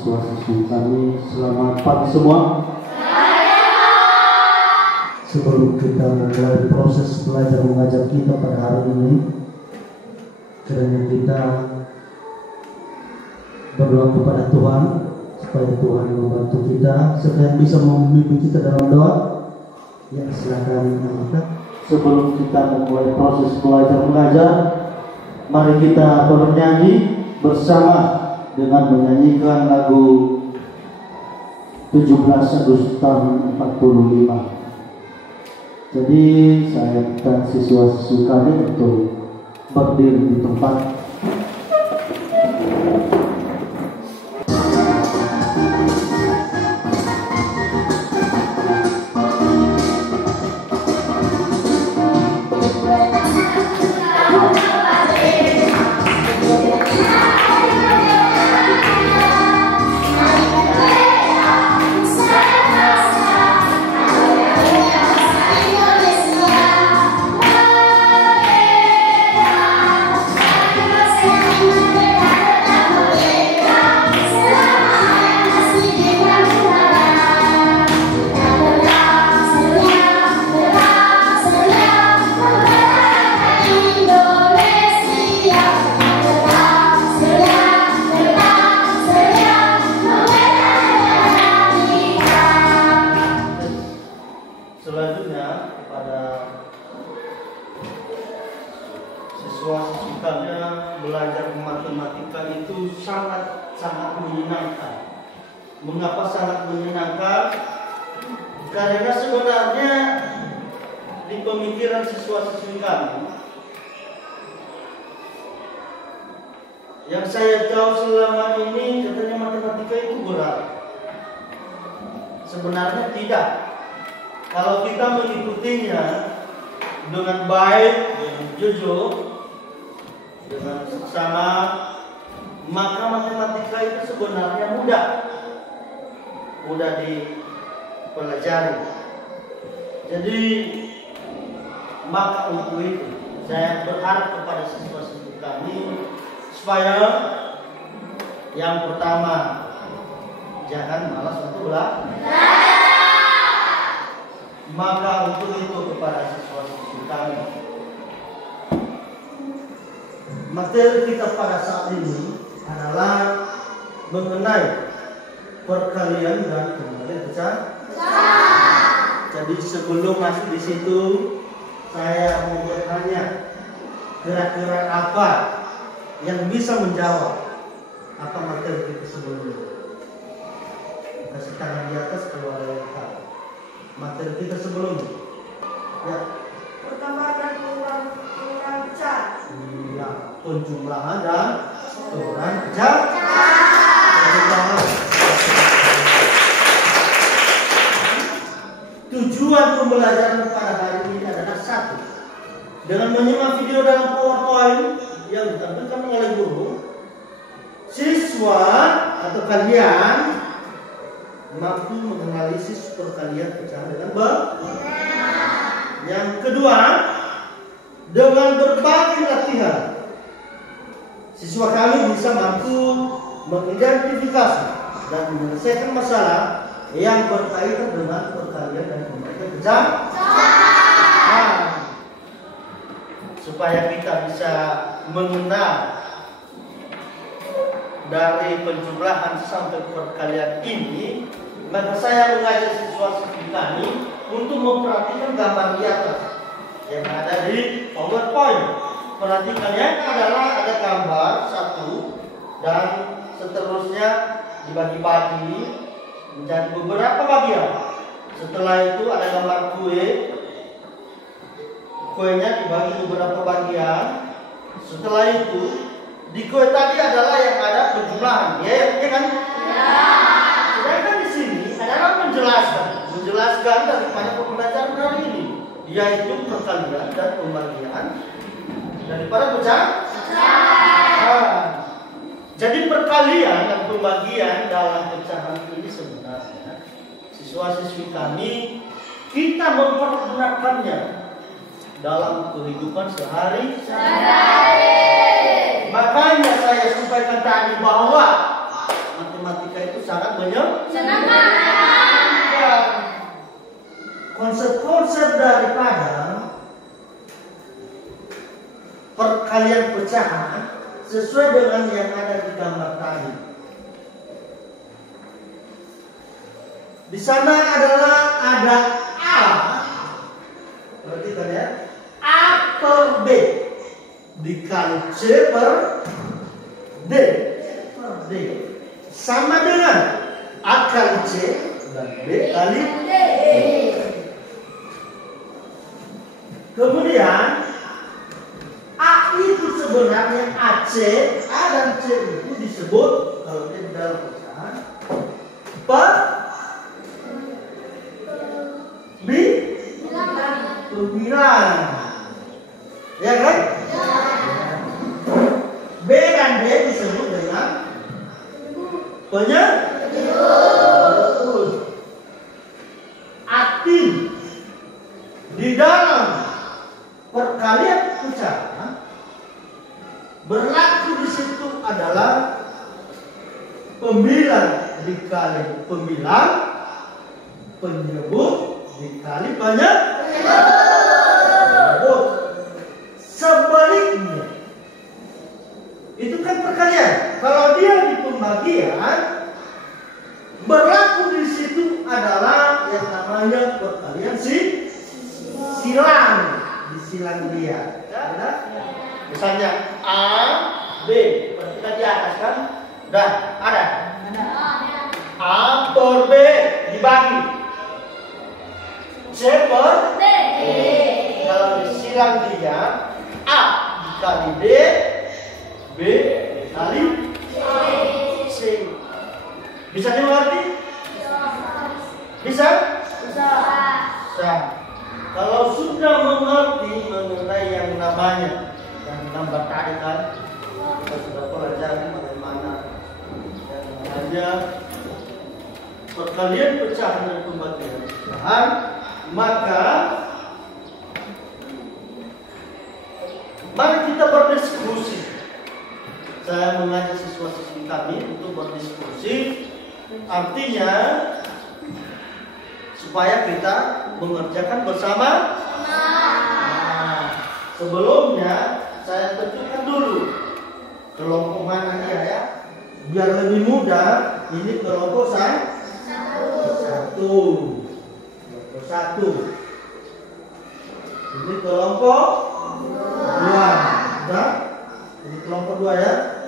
siswa-siswi kami, selamat pagi semua. Sebelum kita mulai proses belajar mengajar kita pada hari ini, kiranya kita berdoa kepada Tuhan supaya Tuhan membantu kita supaya bisa memimpin kita dalam doa. Ya, silakan kita. Sebelum kita memulai proses belajar mengajar, mari kita bernyanyi bersama dengan menyanyikan lagu 17 Agustus tahun 45. Jadi saya minta siswa-siswi kami untuk berdiri di tempat. Selanjutnya kepada siswa-siswi kami, belajar matematika itu sangat menyenangkan. Mengapa sangat menyenangkan? Karena sebenarnya di pemikiran siswa-siswi kami, yang saya tahu selama ini katanya matematika itu berat. Sebenarnya tidak. Kalau kita mengikutinya dengan baik, dengan jujur, dengan seksama, maka matematika itu sebenarnya mudah dipelajari. Jadi maka untuk itu saya berharap kepada siswa-siswi kami supaya yang pertama jangan malas untuk belajar. Maka untuk itu kepada siswa-siswi kami, materi kita pada saat ini adalah mengenai perkalian dan pembagian besar. Jadi sebelum masuk di situ, saya mau bertanya, kira-kira apa yang bisa menjawab apa materi kita sebelumnya? Kasih tangan di atas kalau ada yang tahu materi kita sebelumnya. Ya. Pertama dan pengurangan pecah. Iya, penjumlahan dan pengurangan pecah. Tujuan pembelajaran pada hari ini adalah satu. Dengan menyimak video dalam PowerPoint yang ditampilkan oleh guru, siswa atau kalian mampu menganalisis perkalian pecahan dengan Yang kedua, dengan berbagai latihan, siswa kami bisa mampu mengidentifikasi dan menyelesaikan masalah yang berkaitan dengan perkalian dan pembagian pecahan. Supaya kita bisa mengenal dari penjumlahan sampai perkalian ini, maka saya mengajak siswa-siswi kami untuk memperhatikan gambar di atas yang ada di PowerPoint. Perhatikannya adalah ada gambar satu dan seterusnya dibagi-bagi menjadi beberapa bagian. Setelah itu ada gambar kue. Kuenya dibagi beberapa bagian. Setelah itu di kue tadi adalah yang ada penjumlahan, ya kan? Sedangkan di sini adalah menjelaskan daripada pembelajaran hari ini, yaitu perkalian dan pembagian daripada pecahan. Jadi perkalian dan pembagian dalam pecahan ini sebenarnya siswa-siswi kami kita mempergunakannya dalam kehidupan sehari-hari. Makanya saya sampaikan tadi bahwa matematika itu Konsep-konsep daripada perkalian pecahan sesuai dengan yang ada di gambar tadi. Di sana adalah ada A, perhatikan ya, A per B dikali C per D per D sama dengan A kali C dan B kali D. Kemudian A itu sebenarnya AC, A dan C itu disebut kalau di dalam pecahan pembilang, ya kan? B dan D disebut dengan penyebut. Arti di dalam perkalian pecahan berlaku di situ adalah pembilang dikali pembilang, penyebut dikali penyebut. Sebaliknya, itu kan perkalian. Kalau dia di pembagian, berlaku di situ adalah yang namanya perkalian silang, disilang dia. Ya? Misalnya A, B, kita di atas kan, dah ada. A per B dibagi C per D. Kalau disilang dia A dikali D, B dikali C. Bisa dimengerti? Bisa? Bisa. Kalau sudah mengerti mengenai yang namanya yang gambar tadi kan, kita sudah pelajari bagaimana yang namanya perkalian pecahan dan pembagian pecahan, maka mari kita berdiskusi. Saya mengajak siswa-siswi kami untuk berdiskusi, artinya supaya kita mengerjakan bersama. Nah, sebelumnya saya tentukan dulu kelompok mana dia ya, biar lebih mudah. Ini kelompok satu. Ini kelompok 2. Sudah? Ini kelompok 2 ya.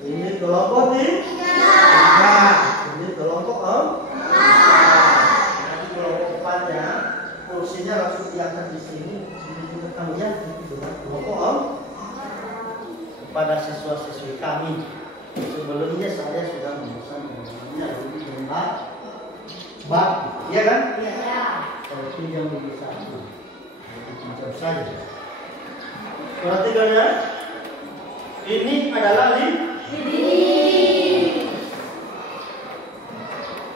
Ini kelompok 3. Ini kelompok 4. Nanti kelompok 4-nya kursinya langsung diangkat di sini. Ini juga kamu ya. Kelompok 4 kepada siswa-siswi kami. Sebelumnya saya sudah memesan namanya lebih bak, iya kan? Iya. Kalau pinjam lebih satu, pinjam saja. Perhatikan ya. Ini adalah lidi.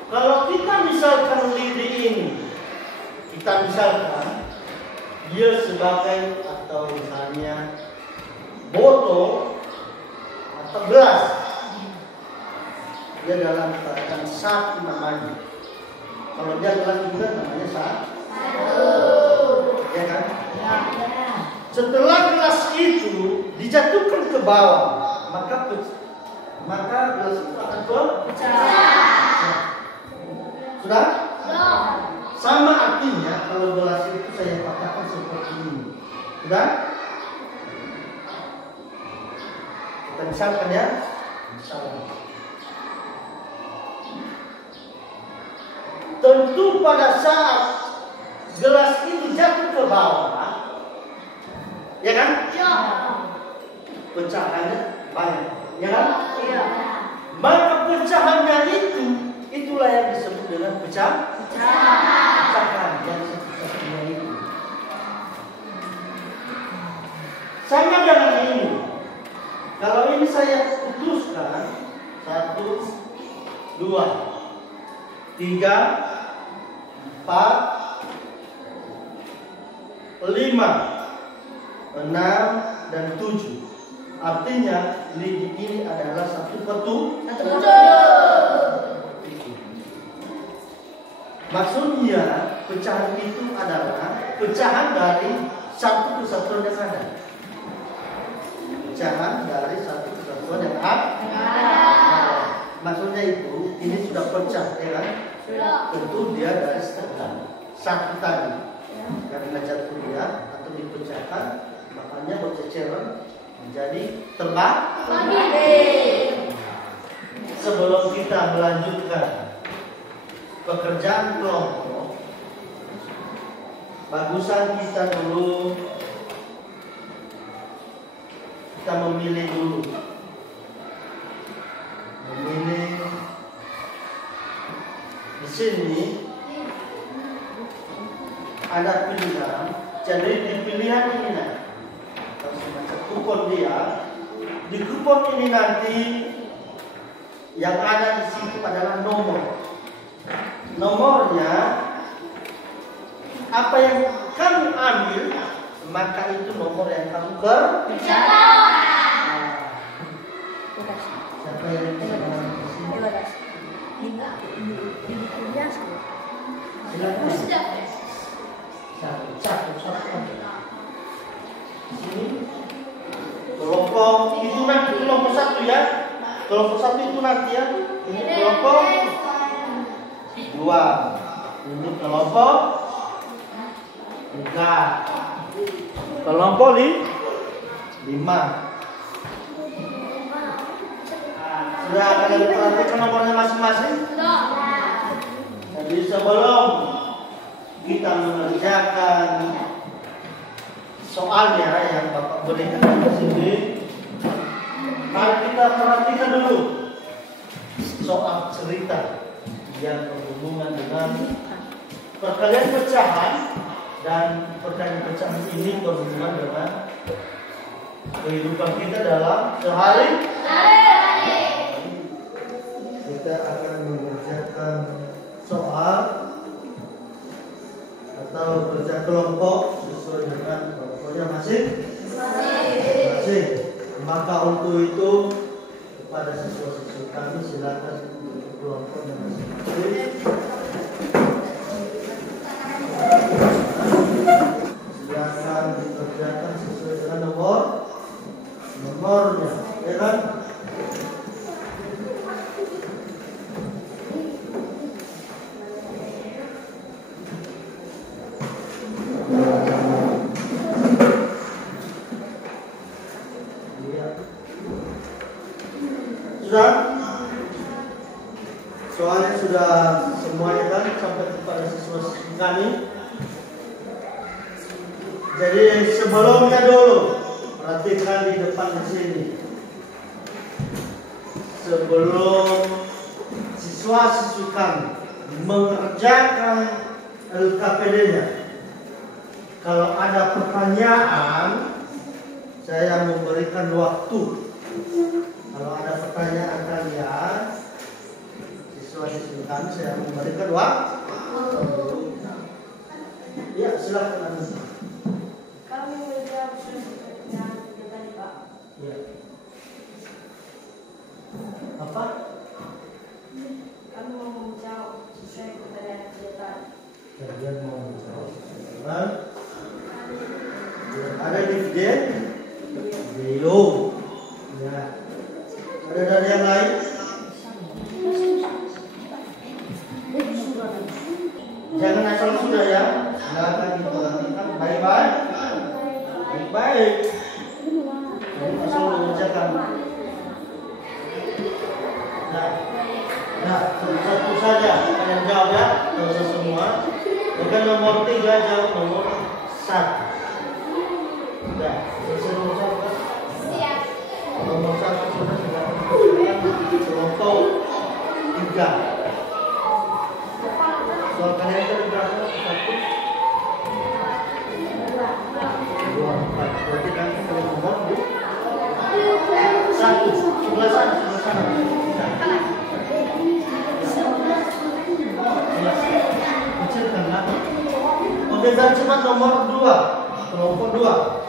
Kalau kita misalkan lidi ini, kita misalkan dia sebagai atau misalnya botol atau gelas, dia dalam keadaan satu namanya. Kalau dia gelas juga namanya satu, ya kan? Ya. Setelah gelas itu dijatuhkan ke bawah, maka gelas itu akan pecah. Sudah? Sama artinya kalau gelas itu saya katakan seperti ini. Sudah? Kita misalkan ya. Misalkan. Tentu pada saat gelas itu jatuh ke bawah, ya kan? Ya. Pecahannya banyak, ya kan? Iya. Maka pecahannya itulah yang disebut dengan pecahan yang satu-satunya itu. Sama dengan ini. Kalau ini saya putuskan 1, 2, 3, 4, 5, 6, dan 7. Artinya lidi ini adalah satu Maksudnya pecahan itu adalah pecahan dari satu kesatuan yang ada. Pecahan dari satu kesatuan yang ada. Maksudnya itu ini sudah pecah, ya kan? Tentu dia dari satu tadi yang mengajar kuliah atau dipecahkan, makanya berceceran menjadi terbagi. Sebelum kita melanjutkan pekerjaan kelompok, bagusan kita dulu kita memilih di sini ada pilihan. Jadi di pilihan ini semacam kupon dia, di kupon ini nanti yang ada di situ adalah nomornya apa yang kamu ambil, maka itu nomor yang kamu kerjakan. Siapa yang kelompok itu nanti kelompok satu ya. Kelompok satu itu nanti ya. Ini kelompok 2. Ini kelompok 3. Kelompok 5. Sudah kalian perhatikan nomornya masing-masing? Jadi sebelum kita mengerjakan soalnya yang Bapak berikan di sini, mari kita perhatikan dulu soal cerita yang berhubungan dengan perkalian pecahan, dan perkalian pecahan ini berhubungan dengan kehidupan kita dalam sehari-hari. Kita akan mengerjakan soal atau kerja kelompok sesuai dengan kelompoknya masing-masing. Maka untuk itu kepada siswa-siswa kami silakan untuk kelompoknya masing-masing. Silakan dikerjakan sesuai dengan nomornya, ya kan? Sudah? Soalnya sudah semuanya kan sampai kepada siswa-siswa kami. Jadi sebelumnya dulu perhatikan di depan di sini. Sebelum siswa-siswa kami mengerjakan LKPD-nya, kalau ada pertanyaan saya memberikan waktu. Kalau ada pertanyaan kalian, siswa-siswa kami saya memberikan waktu. Ya, silakan. Kami menjawab pertanyaan tadi, Pak. Ya. Apa? Kami mau menjawab sesuai pertanyaan tadi. Kalian mau menjawab? Ada di video. Ya. Ada dari yang lain? Jangan asal sudah ya. Silakan diperhatikan baik-baik. Baik-baik. Jadi asal mengerjakan. Nah, satu saja kalian jawab ya, tidak usah semua. Bukan nomor 3 jawab nomor 1. Sudah, selesai nomor 1 kan? Siap. Nomor 1 sudah kelompok 3. Soal kalian itu berapa? 1, 2, 4. Berarti nanti kalau nomor 1 sebelah sana. Kecilkan lah. Oke, dan cepat nomor 2, kelompok 2.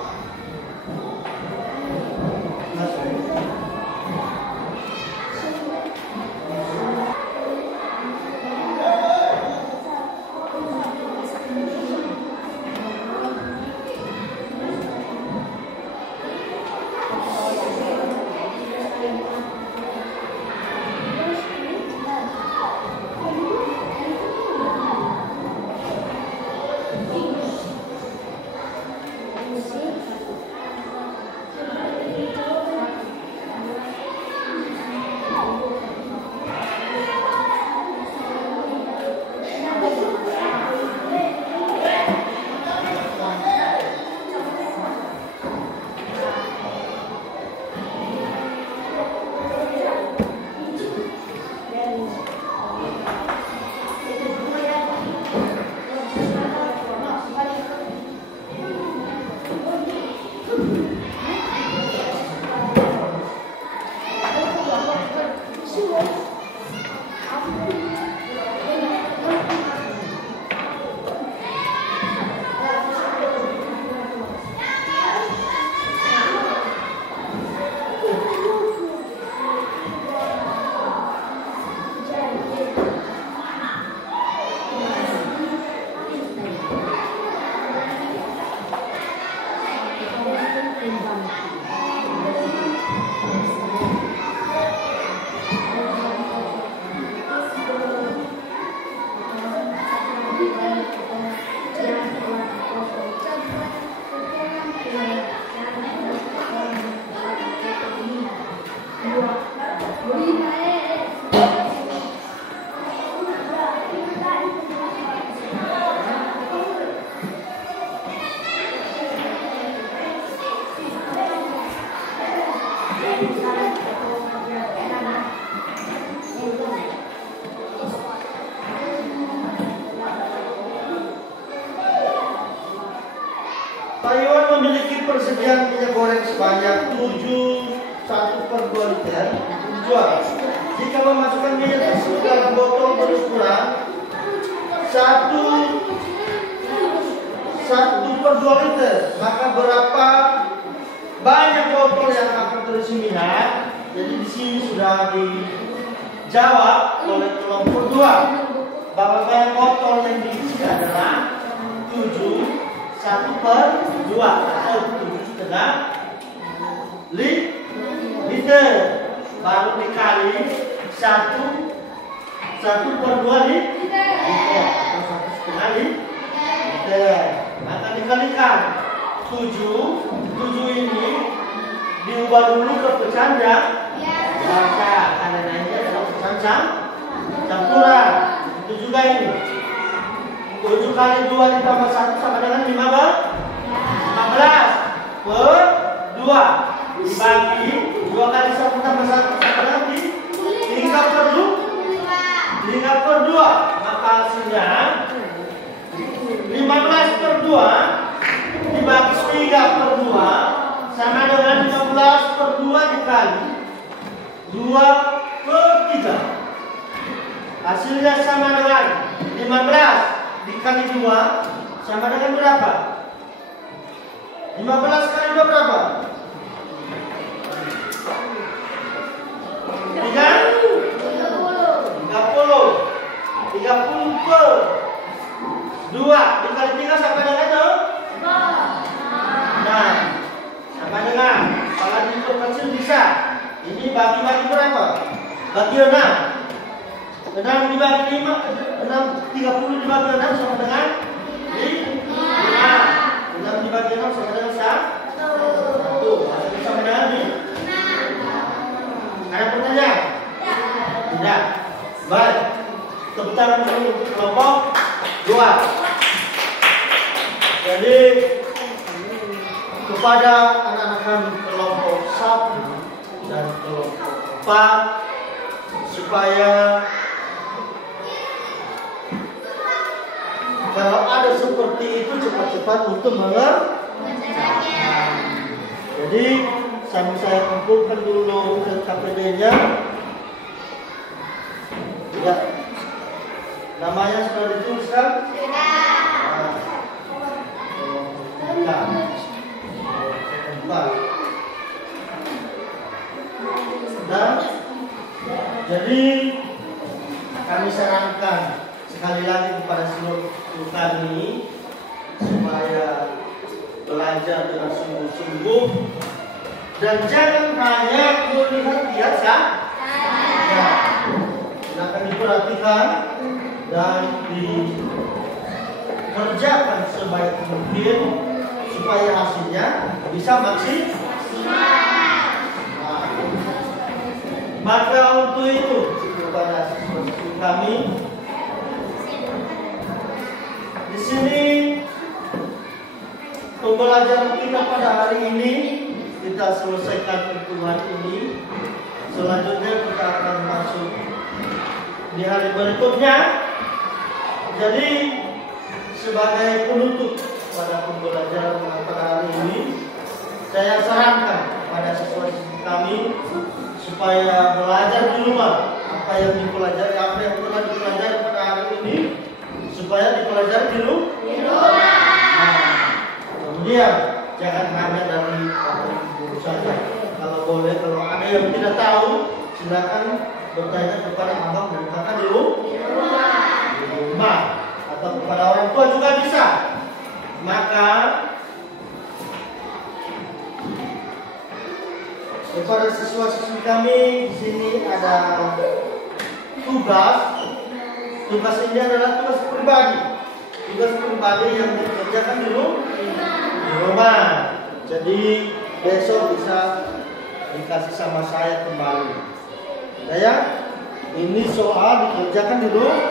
Taiwan memiliki persediaan minyak goreng sebanyak 1/2 liter. Jika memasukkan minyak tersebut dalam botol berukuran 1/2 liter, maka berapa banyak botol yang akan terisi minyak? Jadi di sini sudah dijawab oleh kelompok 2. Berapa banyak botol yang diisi adalah 1/2 atau 7,5 liter, baru dikali 1/2 liter atau 1,5 liter. Maka dikalikan 7 ini diubah dulu ke pecahan jangka, karena ini adalah pecahan campuran. Itu juga ini 7 kali 2 ditambah 1 sama dengan 15 per 2 dibagi 2 kali 1 tambah 1 sama dengan 3/2, maka hasilnya 15/2 dibagi 3/2 sama dengan 15/2 dikali 2/3. Hasilnya sama dengan 15 dikali 2 sama dengan berapa? 15 kali 2 berapa? 30 per 2 dikali 3 sama dengan 6. Sama dengan, kalau dihitung kecil bisa. Ini bagi-bagi berapa? Bagi 6. 6 dibagi 5, 30 dibagi 6 sama dengan 5. 6 dibagi 6 sama dengan 1. Hasilnya sama dengan 5. Ada pertanyaan? Tidak. Baik. Tepuk tangan dulu untuk kelompok 2. Jadi kepada anak-anak kami kelompok 1 dan kelompok 4, supaya kalau ada seperti itu cepat-cepat untuk mengerjakan. Jadi sambil saya kumpulkan dulu KPD-nya. Ya, namanya sudah dituliskan? Nah, jadi kami sarankan sekali lagi kepada seluruh kami supaya belajar dengan sungguh-sungguh dan jangan hanya melihat biasa. Akan diperhatikan dan dikerjakan sebaik mungkin supaya hasilnya bisa maksimal. Maka untuk itu kepada siswa-siswi kami di sini pembelajaran kita pada hari ini kita selesaikan pertemuan ini. Selanjutnya kita akan masuk di hari berikutnya. Jadi sebagai penutup pada pembelajaran pada hari ini, saya sarankan pada siswa-siswi kami supaya belajar dulu rumah. Apa yang dipelajari, apa yang telah dipelajari pada hari ini, supaya dipelajari di rumah. Nah, kemudian jangan hanya dari guru saja. Kalau boleh, kalau ada yang tidak tahu, silakan bertanya kepada abang dan kakak di rumah, atau kepada orang tua juga bisa. Maka kepada siswa-siswi kami di sini ada tugas. Tugas ini adalah tugas pribadi. Tugas pribadi yang dikerjakan di rumah. Jadi besok bisa dikasih sama saya kembali. Ya, ini soal dikerjakan di rumah.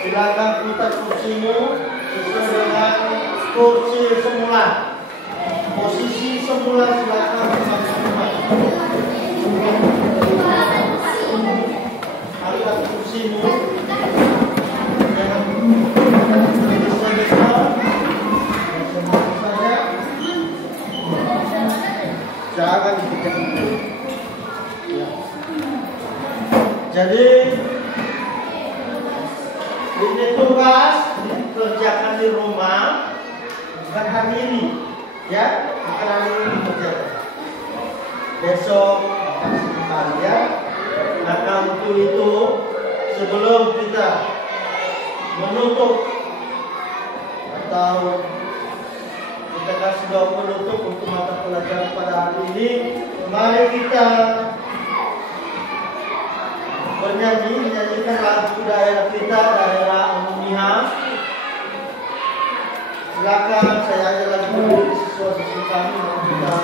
Silakan putar kursimu sesuai dengan kursi semula. Posisi semula silakan teman-teman. Angkat kursimu. Jangan dikejar. Ya. Jadi ini tugas dikerjakan di rumah, bukan hari ini. Ya, bukan hari ini dikerjakan. Besok kasih kembali ya. Maka untuk itu sebelum kita menutup atau kita kasih doa penutup untuk mata pelajaran pada hari ini, mari kita menyanyikan lagu daerah kita, daerah Umumiha. Silakan, saya ajak lagi berdiri siswa-siswi kami untuk kita.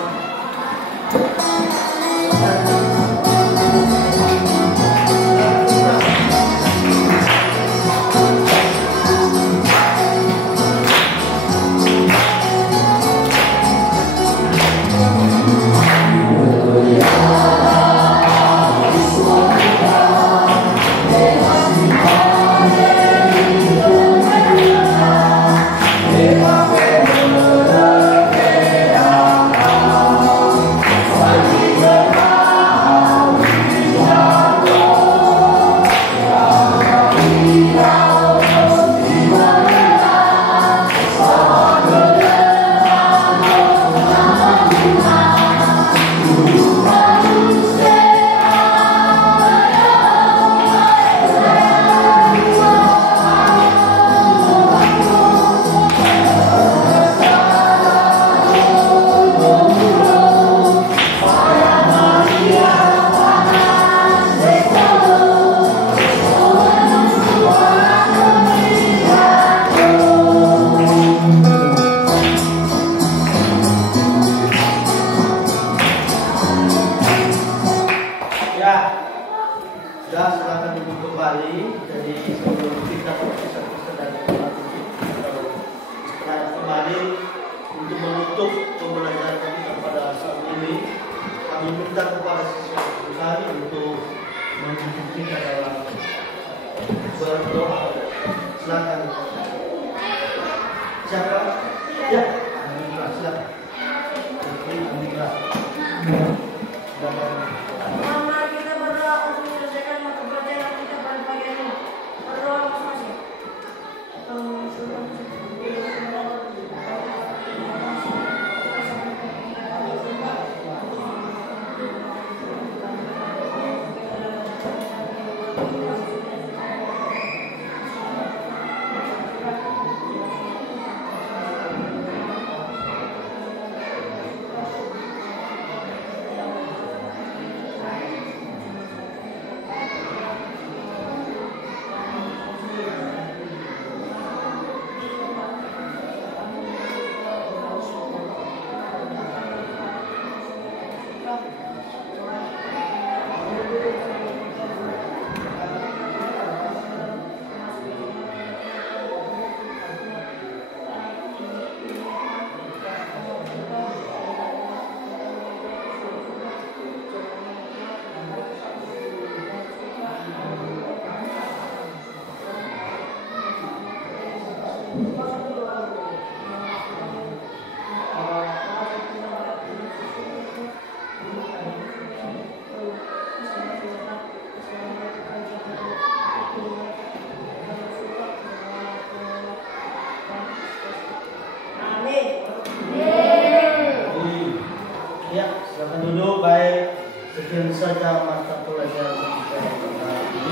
Sekian saja mata pelajaran kita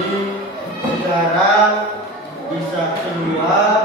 ini. Sekarang bisa keluar